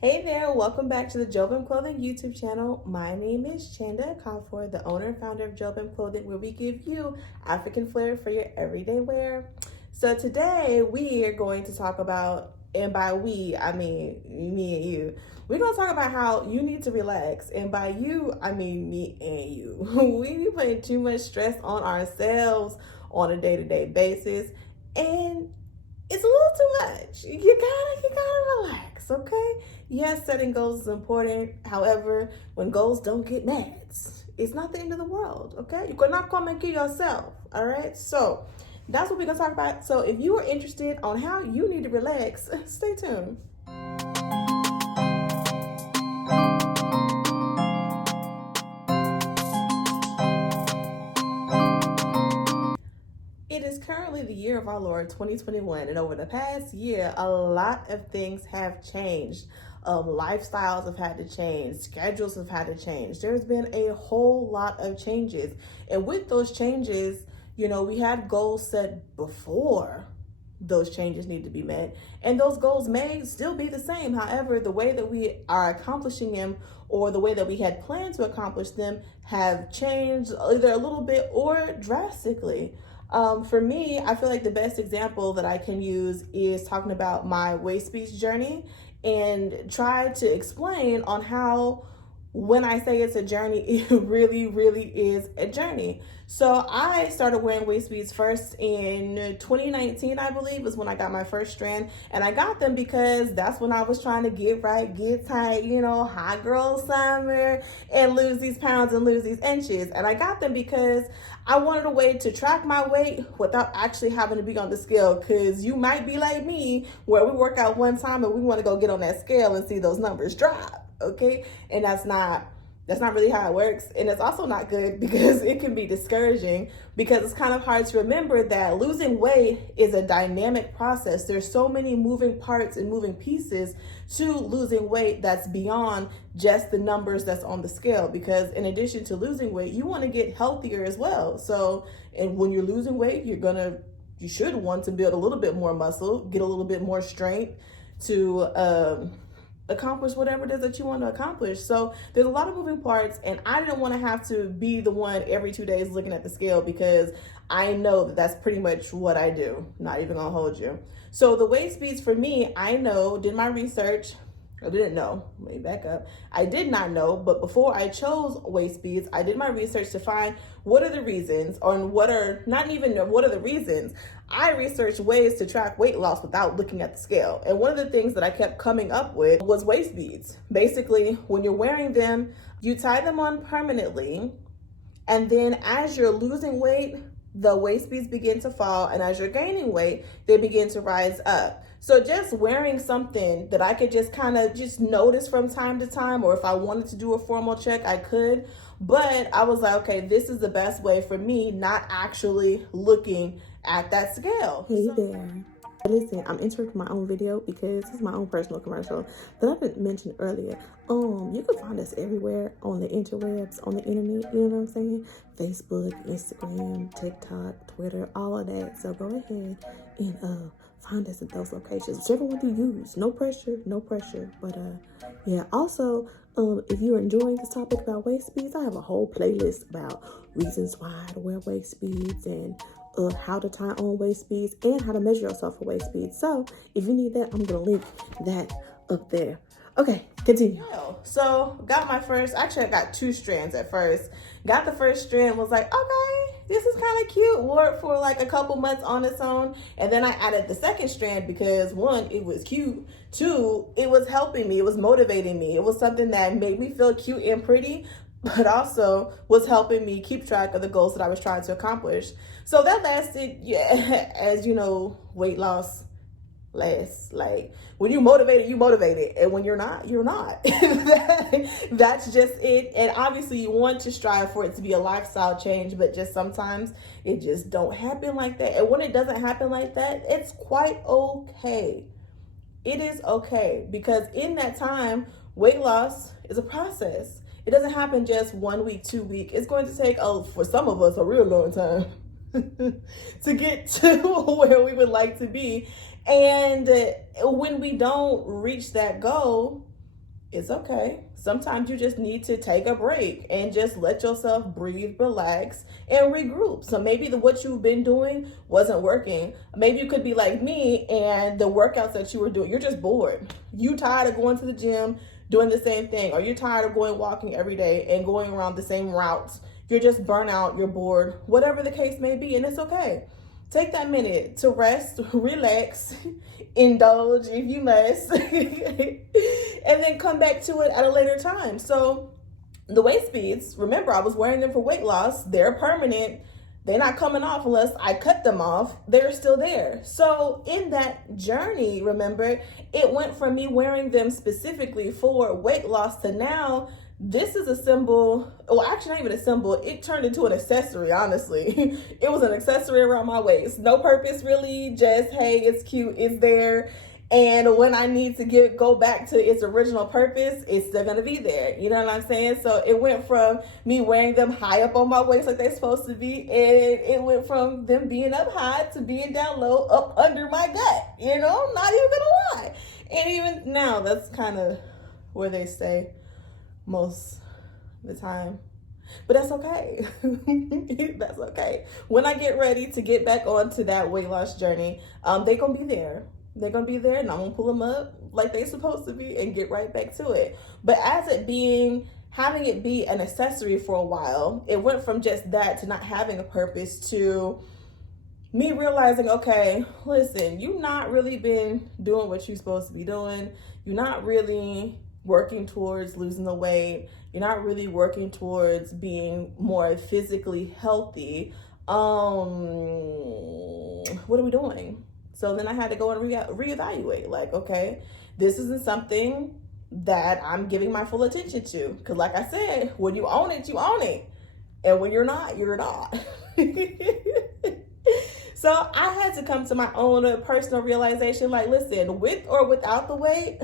Hey there, welcome back to the Jobim Clothing YouTube channel. My name is Chanda Comfort, the owner and founder of Jobim Clothing, where we give you African flair for your everyday wear. So today we are going to talk about, and by we, I mean me and you, we're going to talk about how you need to relax. And by you, I mean me and you. We be putting too much stress on ourselves on a day-to-day basis, and it's a little too much. You gotta relax, okay? Yes, setting goals is important. However, when goals don't get met, it's not the end of the world, okay? You're not gonna kill yourself, all right? So that's what we're gonna talk about. So if you are interested on how you need to relax, stay tuned. It is currently the year of our Lord 2021, and over the past year, a lot of things have changed. Lifestyles have had to change, schedules have had to change. There's been a whole lot of changes, and with those changes, we had goals set before those changes need to be met, and those goals may still be the same. However, the way that we are accomplishing them, or the way that we had planned to accomplish them, have changed either a little bit or drastically. For me, I feel like the best example that I can use is talking about my waist beads journey and try to explain on how, when I say it's a journey, it really is a journey. So I started wearing waist beads first in 2019, I believe, was when I got my first strand. And I got them because that's when I was trying to get right, get tight, hot girl summer, and lose these pounds and lose these inches. And I got them because I wanted a way to track my weight without actually having to be on the scale, because you might be like me, where we work out one time and we want to go get on that scale and see those numbers drop. Okay, and that's not really how it works. And it's also not good because it can be discouraging, because it's kind of hard to remember that losing weight is a dynamic process. There's so many moving parts and moving pieces to losing weight that's beyond just the numbers that's on the scale, because in addition to losing weight, you want to get healthier as well. So, and when you're losing weight, you should want to build a little bit more muscle, get a little bit more strength to accomplish whatever it is that you want to accomplish. So there's a lot of moving parts, and I didn't want to have to be the one every 2 days looking at the scale, because I know that that's pretty much what I do. Not even gonna hold you. So the waist beads for me, did my research. I didn't know, let me back up. I did not know, but before I chose waist beads, I did my research to find what are the reasons, or what are the reasons. I researched ways to track weight loss without looking at the scale. And one of the things that I kept coming up with was waist beads. Basically, when you're wearing them, you tie them on permanently, and then as you're losing weight, the waist beads begin to fall, and as you're gaining weight, they begin to rise up. So just wearing something that I could just kind of just notice from time to time, or if I wanted to do a formal check, I could. But I was like, okay, this is the best way for me, not actually looking at that scale. Hey there. Listen, I'm entering my own video because it's my own personal commercial that I didn't mention earlier. You can find us everywhere on the interwebs, on the internet, you know what I'm saying? Facebook, Instagram, TikTok, Twitter, all of that. So go ahead and find us at those locations, whichever one you use. No pressure. But yeah, also, if you're enjoying this topic about waist beads, I have a whole playlist about reasons why to wear waist beads, and how to tie on waist beads, and how to measure yourself for waist beads. So if you need that, I'm gonna link that up there. Okay, continue. So I got 2 strands at first. Got the first strand, was like, okay, this is kind of cute. Wore it for like a couple months on its own. And then I added the second strand because 1, it was cute. 2, it was helping me. It was motivating me. It was something that made me feel cute and pretty, but also was helping me keep track of the goals that I was trying to accomplish. So that lasted, as you know, weight loss lasts. Like, when you're motivated, and when you're not, you're not. That's just it. And obviously you want to strive for it to be a lifestyle change, but just sometimes it just don't happen like that. And when it doesn't happen like that, it's quite okay. It is okay, because in that time, weight loss is a process. It doesn't happen just 1 week, 2 weeks. It's going to take, for some of us, a real long time to get to where we would like to be. And when we don't reach that goal, It's okay. Sometimes you just need to take a break and just let yourself breathe, relax, and regroup. So maybe what you've been doing wasn't working. Maybe you could be like me and the workouts that you were doing, you're just bored. You tired of going to the gym, doing the same thing, or you're tired of going walking every day and going around the same routes. You're just burnt out, you're bored, whatever the case may be, and it's okay. Take that minute to rest, relax, indulge if you must, and then come back to it at a later time. So the waist beads, remember, I was wearing them for weight loss. They're permanent. They're not coming off unless I cut them off. They're still there. So in that journey, remember, it went from me wearing them specifically for weight loss to now this is a symbol. Well, actually not even a symbol. It turned into an accessory, honestly. It was an accessory around my waist. No purpose really, just, hey, it's cute, it's there. And when I need to go back to its original purpose, it's still gonna be there. You know what I'm saying? So it went from me wearing them high up on my waist like they're supposed to be, and it went from them being up high to being down low, up under my gut. You know, not even gonna lie. And even now, that's kind of where they stay most of the time, but that's okay. That's okay. When I get ready to get back onto that weight loss journey, they're gonna be there. They're gonna be there, and I'm gonna pull them up like they're supposed to be and get right back to it. But as having it be an accessory for a while, it went from just that to not having a purpose to me realizing, okay, listen, you've not really been doing what you're supposed to be doing. You're not really working towards losing the weight. You're not really working towards being more physically healthy. What are we doing? So then I had to go and reevaluate. Like, okay, this isn't something that I'm giving my full attention to. Because like I said, when you own it, you own it. And when you're not, you're not. So I had to come to my own personal realization, like, listen, with or without the weight,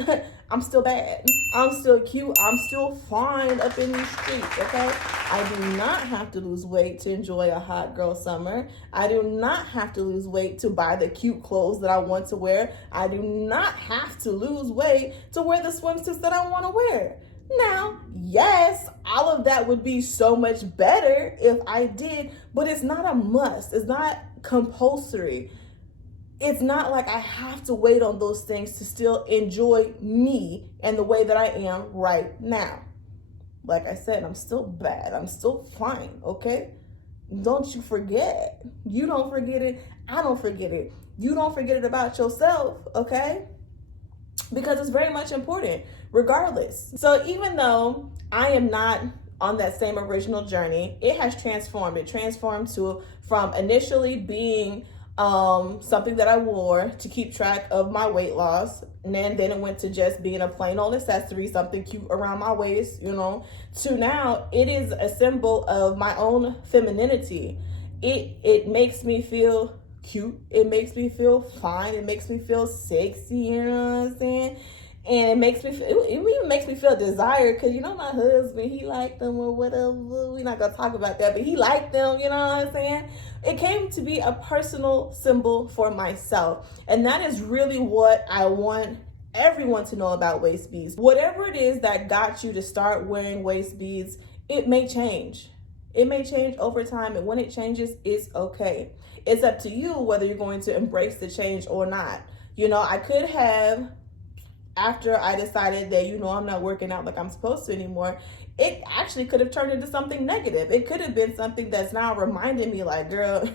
I'm still bad. I'm still cute. I'm still fine up in these streets, okay? I do not have to lose weight to enjoy a hot girl summer. I do not have to lose weight to buy the cute clothes that I want to wear. I do not have to lose weight to wear the swimsuits that I want to wear. Now, yes, all of that would be so much better if I did, but it's not a must. It's not compulsory. It's not like I have to wait on those things to still enjoy me and the way that I am right now. Like I said, I'm still bad. I'm still fine, okay? Don't you forget. You don't forget it. I don't forget it. You don't forget it about yourself, okay? Because it's very much important, regardless. So even though I am not on that same original journey, it has transformed. It transformed from initially being something that I wore to keep track of my weight loss, and then it went to just being a plain old accessory, something cute around my waist, you know, to now it is a symbol of my own femininity. It makes me feel cute. It makes me feel fine. It makes me feel sexy, you know what I'm saying? And it makes me feel, it even makes me feel desired, because, you know, my husband, he liked them or whatever. We're not going to talk about that, but he liked them, you know what I'm saying? It came to be a personal symbol for myself. And that is really what I want everyone to know about waist beads. Whatever it is that got you to start wearing waist beads, it may change. It may change over time, and when it changes, it's okay. It's up to you whether you're going to embrace the change or not. You know, I could have, after I decided that, you know, I'm not working out like I'm supposed to anymore, it actually could have turned into something negative. It could have been something that's now reminding me like, girl,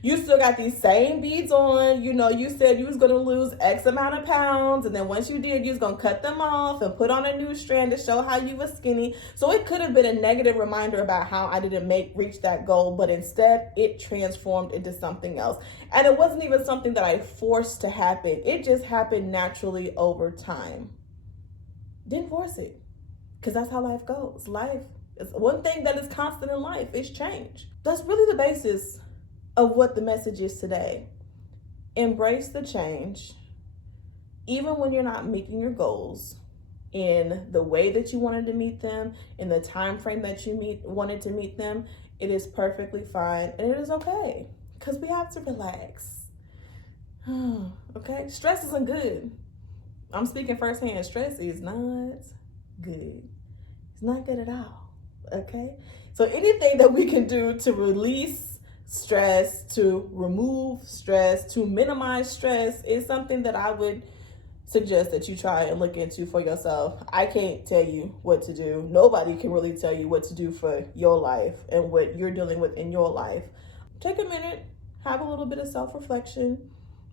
you still got these same beads on. You know, you said you was going to lose X amount of pounds, and then once you did, you was going to cut them off and put on a new strand to show how you was skinny. So it could have been a negative reminder about how I didn't reach that goal, but instead it transformed into something else. And it wasn't even something that I forced to happen. It just happened naturally over time. Didn't force it. Because that's how life goes. Life is one thing that is constant in life is change. That's really the basis of what the message is today. Embrace the change, even when you're not meeting your goals in the way that you wanted to meet them, in the time frame that you wanted to meet them. It is perfectly fine, and it is okay, because we have to relax. Okay? Stress isn't good. I'm speaking firsthand. Stress is not good. It's not good at all. Okay? So anything that we can do to release stress, to remove stress, to minimize stress is something that I would suggest that you try and look into for yourself. I can't tell you what to do. Nobody can really tell you what to do for your life and what you're dealing with in your life. Take a minute, have a little bit of self-reflection,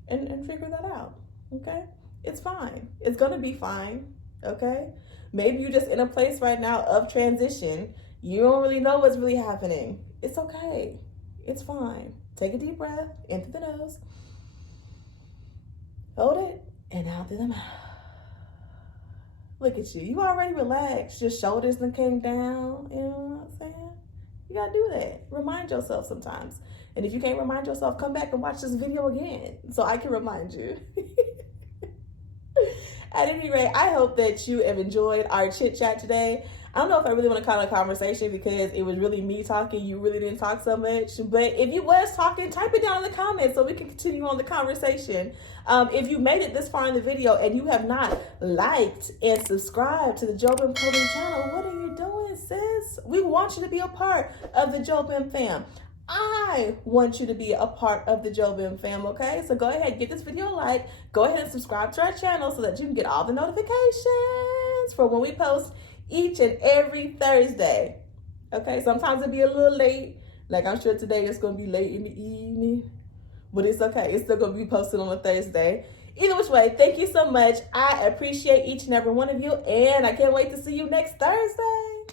and figure that out. Okay? It's fine. It's gonna be fine. Okay? Maybe you're just in a place right now of transition. You don't really know what's really happening. It's okay. It's fine. Take a deep breath in through the nose. Hold it and out through the mouth. Look at you. You already relaxed. Your shoulders done came down. You know what I'm saying? You gotta do that. Remind yourself sometimes. And if you can't remind yourself, come back and watch this video again so I can remind you. At any rate, I hope that you have enjoyed our chit chat today. I don't know if I really want to call it a conversation because it was really me talking. You really didn't talk so much. But if you was talking, type it down in the comments so we can continue on the conversation. If you made it this far in the video and you have not liked and subscribed to the Jobim Clothing channel, what are you doing, sis? We want you to be a part of the Jobim fam. I want you to be a part of the Jobim fam, okay? So go ahead, give this video a like. Go ahead and subscribe to our channel so that you can get all the notifications for when we post each and every Thursday. Okay, sometimes it'll be a little late. Like I'm sure today it's going to be late in the evening. But it's okay. It's still going to be posted on a Thursday. Either which way, thank you so much. I appreciate each and every one of you. And I can't wait to see you next Thursday.